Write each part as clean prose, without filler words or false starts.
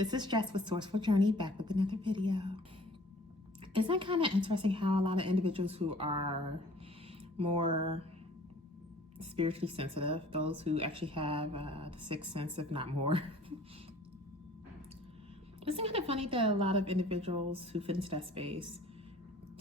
This is Jess with Sourceful Journey, back with another video. Isn't it kind of interesting how a lot of individuals who are more spiritually sensitive, those who actually have the sixth sense, if not more, isn't it kind of funny that a lot of individuals who fit into that space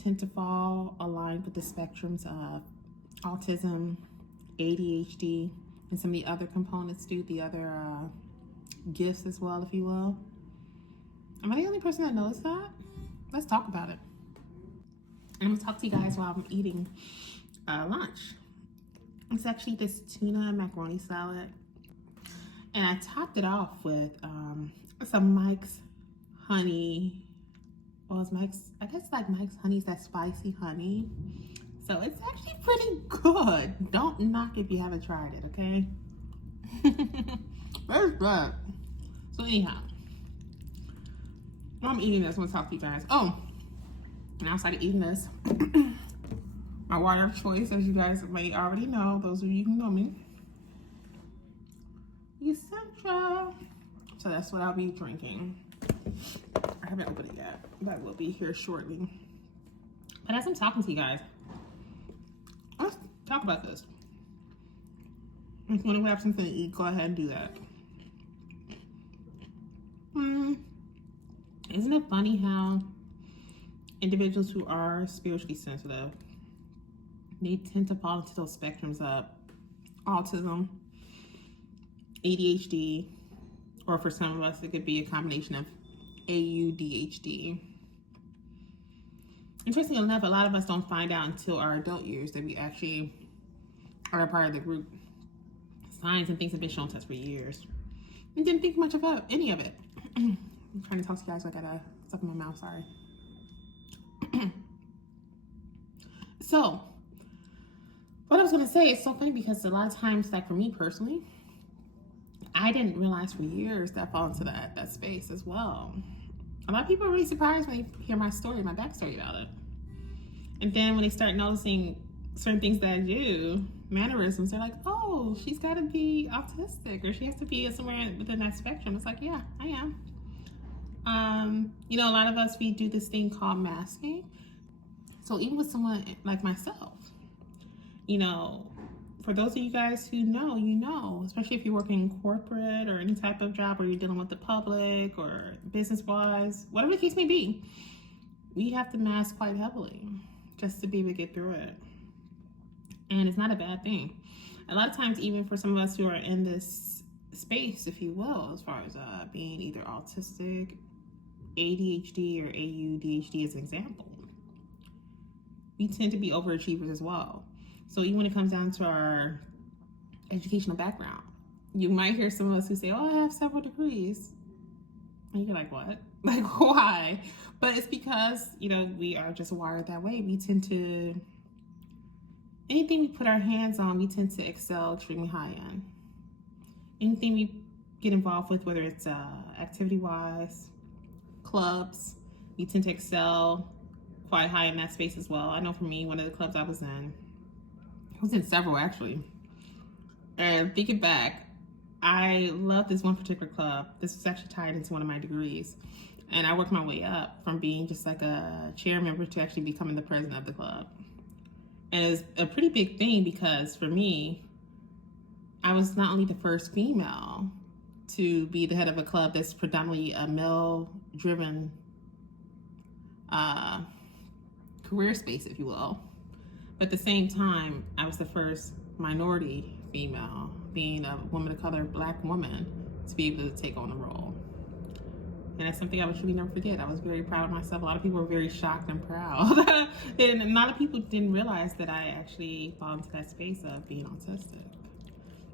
tend to fall aligned with the spectrums of autism, ADHD, and some of the other components do, the other gifts as well, if you will. Am I the only person that knows that? Let's talk about it. And I'm gonna talk to you guys while I'm eating lunch. It's actually this tuna macaroni salad, and I topped it off with some Mike's honey. Well, it's Mike's, I guess like Mike's honey's that spicy honey. So it's actually pretty good. Don't knock if you haven't tried it, okay? Very good. So anyhow, while I'm eating this, I want to talk to you guys. Oh, and outside of eating this, my water of choice, as you guys may already know, those of you who know me, Essential. So that's what I'll be drinking. I haven't opened it yet, but will be here shortly. But as I'm talking to you guys, let's talk about this. If you want to grab something to eat, go ahead and do that. Isn't it funny how individuals who are spiritually sensitive, they tend to fall into those spectrums of autism, ADHD, or for some of us, it could be a combination of AUDHD. Interestingly enough, a lot of us don't find out until our adult years that we actually are a part of the group. Signs and things have been shown to us for years. And didn't think much about any of it. I'm trying to talk to you guys, so I got stuff in my mouth, sorry. So, what I was gonna say, it's so funny because a lot of times, like for me personally, I didn't realize for years that I fall into that space as well. A lot of people are really surprised when they hear my story, my backstory about it. And then when they start noticing certain things that I do, mannerisms, they're like, oh, she's got to be autistic, or she has to be somewhere within that spectrum. It's like, yeah, I am. A lot of us, we do this thing called masking. So even with someone like myself, for those of you guys who know, especially if you're working in corporate or any type of job where you're dealing with the public or business-wise, whatever the case may be, we have to mask quite heavily just to be able to get through it. And it's not a bad thing. A lot of times, even for some of us who are in this space, if you will, as far as being either autistic, ADHD, or AUDHD as an example, we tend to be overachievers as well. So even when it comes down to our educational background, you might hear some of us who say, oh, I have several degrees. And you're like, what? Like, why? But it's because, we are just wired that way. We tend to, anything we put our hands on, we tend to excel extremely high in. Anything we get involved with, whether it's activity-wise, clubs, we tend to excel quite high in that space as well. I know for me, one of the clubs I was in several actually. And thinking back, I love this one particular club. This was actually tied into one of my degrees. And I worked my way up from being just like a chair member to actually becoming the president of the club. And it's a pretty big thing because for me, I was not only the first female to be the head of a club that's predominantly a male-driven career space, if you will. But at the same time, I was the first minority female, being a woman of color, Black woman, to be able to take on the role. And that's something I would truly never forget. I was very proud of myself. A lot of people were very shocked and proud. And a lot of people didn't realize that I actually fall into that space of being autistic.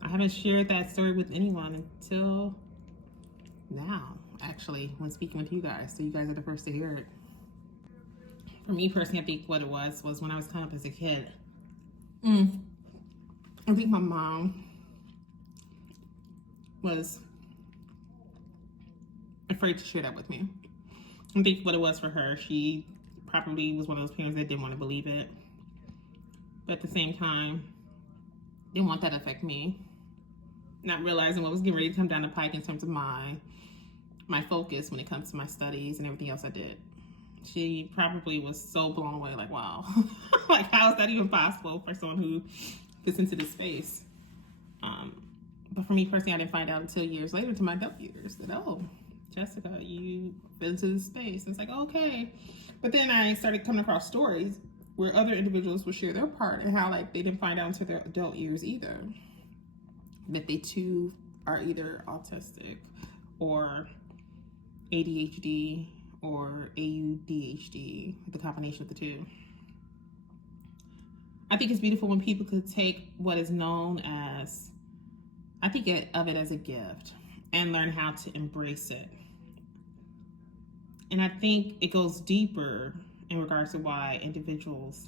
I haven't shared that story with anyone until now, actually, when speaking with you guys. So you guys are the first to hear it. For me personally, I think what it was when I was coming up as a kid. I think my mom was afraid to share that with me. I think what it was for her, she probably was one of those parents that didn't want to believe it. But at the same time, didn't want that to affect me. Not realizing what was getting ready to come down the pike in terms of my my focus when it comes to my studies and everything else I did. She probably was so blown away, like, wow, like, how is that even possible for someone who fits into this space? But for me personally, I didn't find out until years later, to my adult years, that, oh, Jessica, you fit into this space. It's like, okay. But then I started coming across stories where other individuals would share their part and how, like, they didn't find out until their adult years either that they too are either autistic or ADHD or AUDHD, the combination of the two. I think it's beautiful when people could take what is known as, I think of it as a gift and learn how to embrace it. And I think it goes deeper in regards to why individuals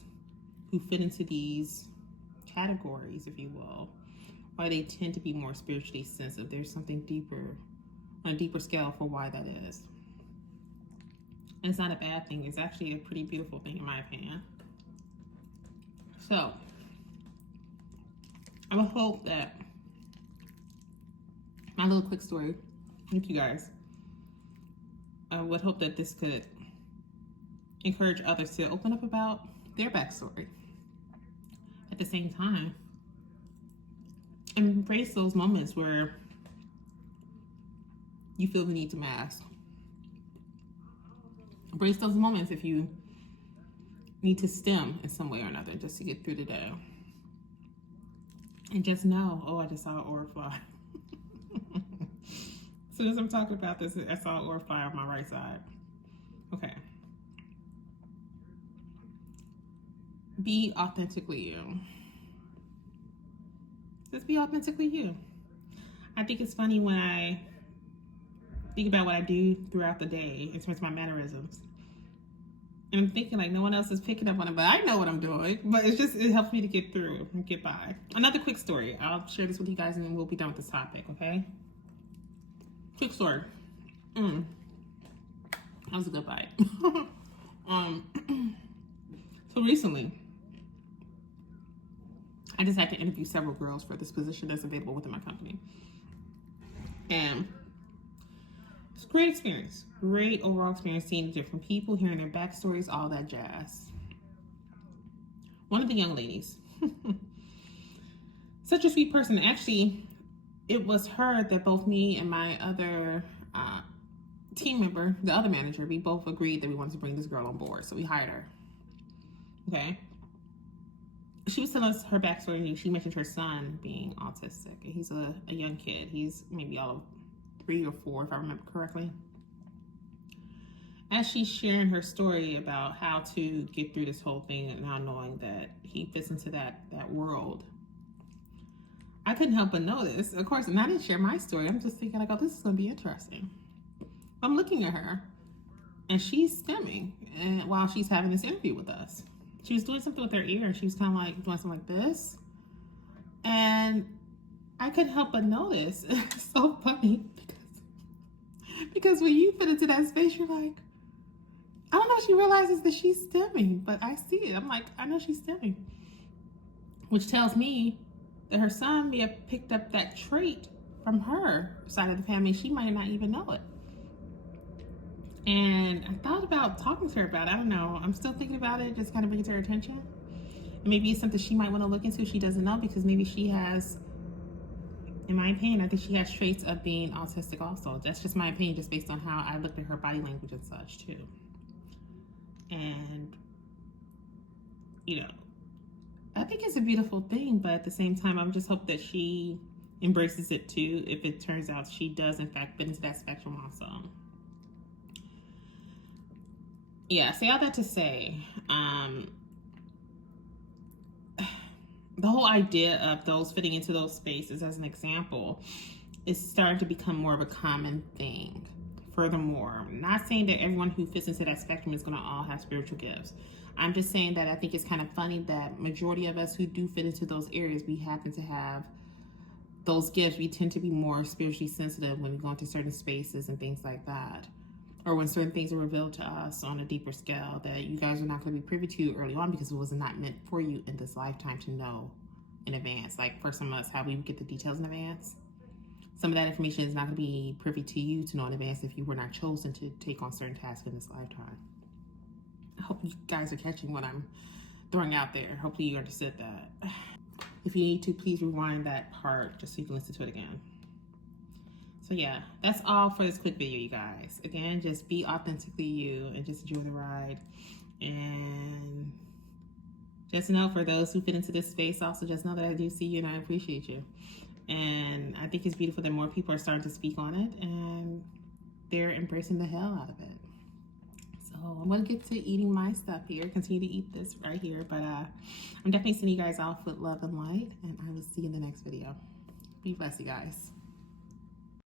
who fit into these categories, if you will, why they tend to be more spiritually sensitive. There's something deeper, on a deeper scale, for why that is. And it's not a bad thing. It's actually a pretty beautiful thing, in my opinion. So, I would hope that my little quick story with you guys, I would hope that this could encourage others to open up about their backstory. At the same time, embrace those moments where you feel the need to mask. Embrace those moments if you need to stem in some way or another just to get through the day. And just know, oh, I just saw an aura fly. As soon as I'm talking about this, I saw an aura fly on my right side. Okay. Be authentically you. Just be authentically you. I think it's funny when I think about what I do throughout the day in terms of my mannerisms. And I'm thinking, like, no one else is picking up on it, but I know what I'm doing. But it helps me to get through and get by. Another quick story. I'll share this with you guys and then we'll be done with this topic, okay? Quick story. That was a good bite. So recently, I just had to interview several girls for this position that's available within my company. And it's a great experience. Great overall experience, seeing different people, hearing their backstories, all that jazz. One of the young ladies, such a sweet person. Actually, it was her that both me and my other team member, the other manager, we both agreed that we wanted to bring this girl on board. So we hired her. Okay. She was telling us her backstory. She mentioned her son being autistic. He's a young kid. He's maybe all of 3 or 4, if I remember correctly. As she's sharing her story about how to get through this whole thing and now knowing that he fits into that world, I couldn't help but notice, of course, and I didn't share my story. I'm just thinking, like, oh, this is going to be interesting. I'm looking at her, and she's stimming and while she's having this interview with us. She was doing something with her ear, and she was kind of like doing something like this. And I couldn't help but notice. It's so funny because when you fit into that space, you're like, I don't know if she realizes that she's stimming, but I see it. I'm like, I know she's stimming. Which tells me that her son may have picked up that trait from her side of the family. She might not even know it. And I thought about talking to her about it. I don't know. I'm still thinking about it, just kind of bring it to her attention. And maybe it's something she might want to look into if she doesn't know, because maybe she has, in my opinion, I think she has traits of being autistic also. That's just my opinion, just based on how I looked at her body language and such too. And, you know, I think it's a beautiful thing, but at the same time, I just hope that she embraces it too, if it turns out she does in fact fit into that spectrum also. Yeah, say all that to say, the whole idea of those fitting into those spaces, as an example, is starting to become more of a common thing. Furthermore, I'm not saying that everyone who fits into that spectrum is going to all have spiritual gifts. I'm just saying that I think it's kind of funny that majority of us who do fit into those areas, we happen to have those gifts. We tend to be more spiritually sensitive when we go into certain spaces and things like that. Or when certain things are revealed to us on a deeper scale that you guys are not going to be privy to early on, because it was not meant for you in this lifetime to know in advance. Like for some of us, how we get the details in advance. some of that information is not going to be privy to you to know in advance if you were not chosen to take on certain tasks in this lifetime. I hope you guys are catching what I'm throwing out there. Hopefully you understood that. If you need to, please rewind that part just so you can listen to it again. So yeah, that's all for this quick video, you guys. Again, just be authentically you and just enjoy the ride. And just know, for those who fit into this space, also just know that I do see you and I appreciate you. And I think it's beautiful that more people are starting to speak on it and they're embracing the hell out of it. So I'm gonna get to eating my stuff here, continue to eat this right here, but I'm definitely sending you guys off with love and light, and I will see you in the next video. Be blessed, you guys.